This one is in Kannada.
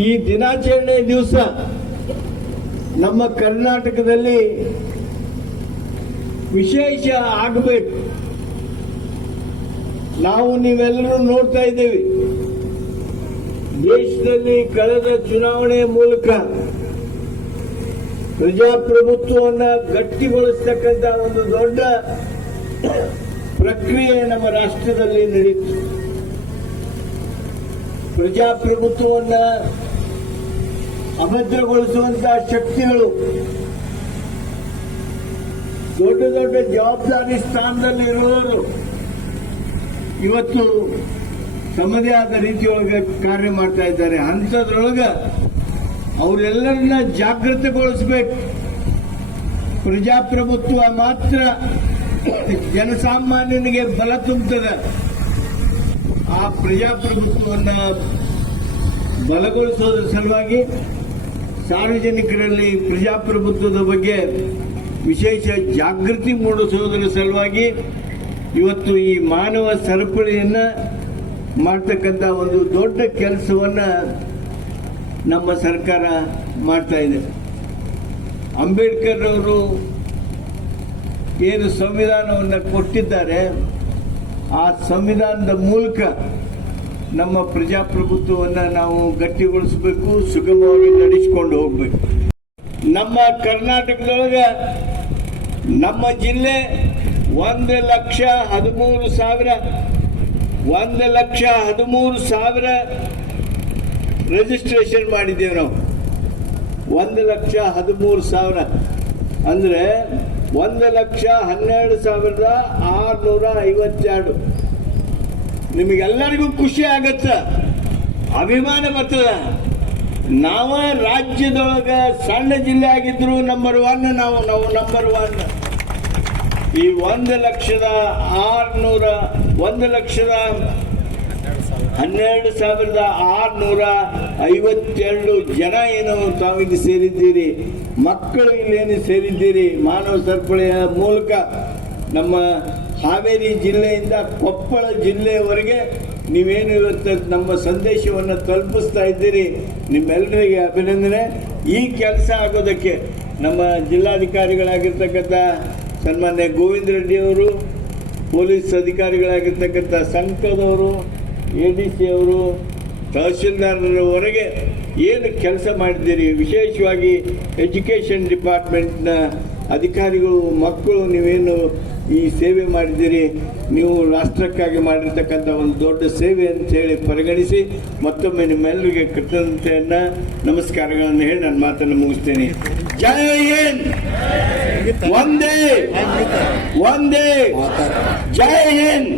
ಈ ದಿನಾಚರಣೆ ದಿವಸ ನಮ್ಮ ಕರ್ನಾಟಕದಲ್ಲಿ ವಿಶೇಷ ಆಗಬೇಕು. ನಾವು ನೀವೆಲ್ಲರೂ ನೋಡ್ತಾ ಇದ್ದೇವೆ, ದೇಶದಲ್ಲಿ ಕಳೆದ ಚುನಾವಣೆ ಮೂಲಕ ಪ್ರಜಾಪ್ರಭುತ್ವವನ್ನು ಗಟ್ಟಿಗೊಳಿಸತಕ್ಕಂಥ ಒಂದು ದೊಡ್ಡ ಪ್ರಕ್ರಿಯೆ ನಮ್ಮ ರಾಷ್ಟ್ರದಲ್ಲಿ ನಡೆಯಿತು. ಪ್ರಜಾಪ್ರಭುತ್ವವನ್ನು ಅಭದ್ರಗೊಳಿಸುವಂತಹ ಶಕ್ತಿಗಳು ದೊಡ್ಡ ದೊಡ್ಡ ಜವಾಬ್ದಾರಿ ಸ್ಥಾನದಲ್ಲಿ ಇರುವವರು ಇವತ್ತು ತಮ್ಮದೇ ಆದ ರೀತಿಯೊಳಗೆ ಕಾರ್ಯ ಮಾಡ್ತಾ ಇದ್ದಾರೆ. ಅಂಥದ್ರೊಳಗೆ ಅವರೆಲ್ಲರನ್ನ ಜಾಗೃತಗೊಳಿಸಬೇಕು. ಪ್ರಜಾಪ್ರಭುತ್ವ ಮಾತ್ರ ಜನಸಾಮಾನ್ಯನಿಗೆ ಬಲ ತುಂಬುತ್ತದೆ. ಆ ಪ್ರಜಾಪ್ರಭುತ್ವವನ್ನು ಬಲಗೊಳಿಸೋದ್ರ ಸಲುವಾಗಿ ಸಾರ್ವಜನಿಕರಲ್ಲಿ ಪ್ರಜಾಪ್ರಭುತ್ವದ ಬಗ್ಗೆ ವಿಶೇಷ ಜಾಗೃತಿ ಮೂಡಿಸುವುದರ ಸಲುವಾಗಿ ಇವತ್ತು ಈ ಮಾನವ ಸರಪಳಿಯನ್ನ ಮಾಡ್ತಕ್ಕಂಥ ಒಂದು ದೊಡ್ಡ ಕೆಲಸವನ್ನ ನಮ್ಮ ಸರ್ಕಾರ ಮಾಡ್ತಾ ಇದೆ. ಅಂಬೇಡ್ಕರ್ ಅವರು ಏನು ಸಂವಿಧಾನವನ್ನು ಕೊಟ್ಟಿದ್ದಾರೆ, ಆ ಸಂವಿಧಾನದ ಮೂಲಕ ನಮ್ಮ ಪ್ರಜಾಪ್ರಭುತ್ವವನ್ನು ನಾವು ಗಟ್ಟಿಗೊಳಿಸಬೇಕು, ಸುಗಮವಾಗಿ ನಡೆಸಿಕೊಂಡು ಹೋಗಬೇಕು. ನಮ್ಮ ಕರ್ನಾಟಕದೊಳಗೆ ನಮ್ಮ ಜಿಲ್ಲೆ 1,13,000 ರಿಜಿಸ್ಟ್ರೇಷನ್ ಮಾಡಿದ್ದೇವೆ ನಾವು. 1,13,000 ಅಂದರೆ 1,12,652. ನಿಮಗೆಲ್ಲರಿಗೂ ಖುಷಿ ಆಗತ್ತ, ಅಭಿಮಾನ ಬರ್ತದ. ನಾವ ರಾಜ್ಯದೊಳಗ ಸಣ್ಣ ಜಿಲ್ಲೆ ಆಗಿದ್ರು ನಂಬರ್ 1 ನಾವು ನಂಬರ್ 1. ಈ 1,12,652 ಜನ ಏನು ತಾವಿಲ್ಲಿ ಸೇರಿದ್ದೀರಿ, ಮಕ್ಕಳು ಇಲ್ಲೇನು ಸೇರಿದ್ದೀರಿ. ಮಾನವ ಸರಪಳಿಯ ಮೂಲಕ ನಮ್ಮ ಹಾವೇರಿ ಜಿಲ್ಲೆಯಿಂದ ಕೊಪ್ಪಳ ಜಿಲ್ಲೆಯವರೆಗೆ ನೀವೇನು ಇವತ್ತು ನಮ್ಮ ಸಂದೇಶವನ್ನು ತಲುಪಿಸ್ತಾ ಇದ್ದೀರಿ. ನಿಮ್ಮೆಲ್ಲರಿಗೆ ಅಭಿನಂದನೆ. ಈ ಕೆಲಸ ಆಗೋದಕ್ಕೆ ನಮ್ಮ ಜಿಲ್ಲಾಧಿಕಾರಿಗಳಾಗಿರ್ತಕ್ಕಂಥ ಸನ್ಮಾನ್ಯ ಗೋವಿಂದ ರೆಡ್ಡಿ ಅವರು, ಪೊಲೀಸ್ ಅಧಿಕಾರಿಗಳಾಗಿರ್ತಕ್ಕಂಥ ಸಂಕದವರು, ADC ಅವರು, ತಹಶೀಲ್ದಾರರವರೆಗೆ ಏನು ಕೆಲಸ ಮಾಡಿದ್ದೀರಿ, ವಿಶೇಷವಾಗಿ ಎಜುಕೇಷನ್ ಡಿಪಾರ್ಟ್ಮೆಂಟ್ನ ಅಧಿಕಾರಿಗಳು, ಮಕ್ಕಳು, ನೀವೇನು ಈ ಸೇವೆ ಮಾಡಿದ್ದೀರಿ, ನೀವು ರಾಷ್ಟ್ರಕ್ಕಾಗಿ ಮಾಡಿರ್ತಕ್ಕಂಥ ಒಂದು ದೊಡ್ಡ ಸೇವೆ ಅಂತೇಳಿ ಪರಿಗಣಿಸಿ ಮತ್ತೊಮ್ಮೆ ನಿಮ್ಮೆಲ್ಲರಿಗೆ ಕೃತಜ್ಞತೆಯನ್ನು, ನಮಸ್ಕಾರಗಳನ್ನು ಹೇಳಿ ನನ್ನ ಮಾತನ್ನು ಮುಗಿಸ್ತೇನೆ. ಜೈ ಹಿಂದ್, ವಂದೇ ವಂದೇ, ಜೈ ಹಿಂದ್.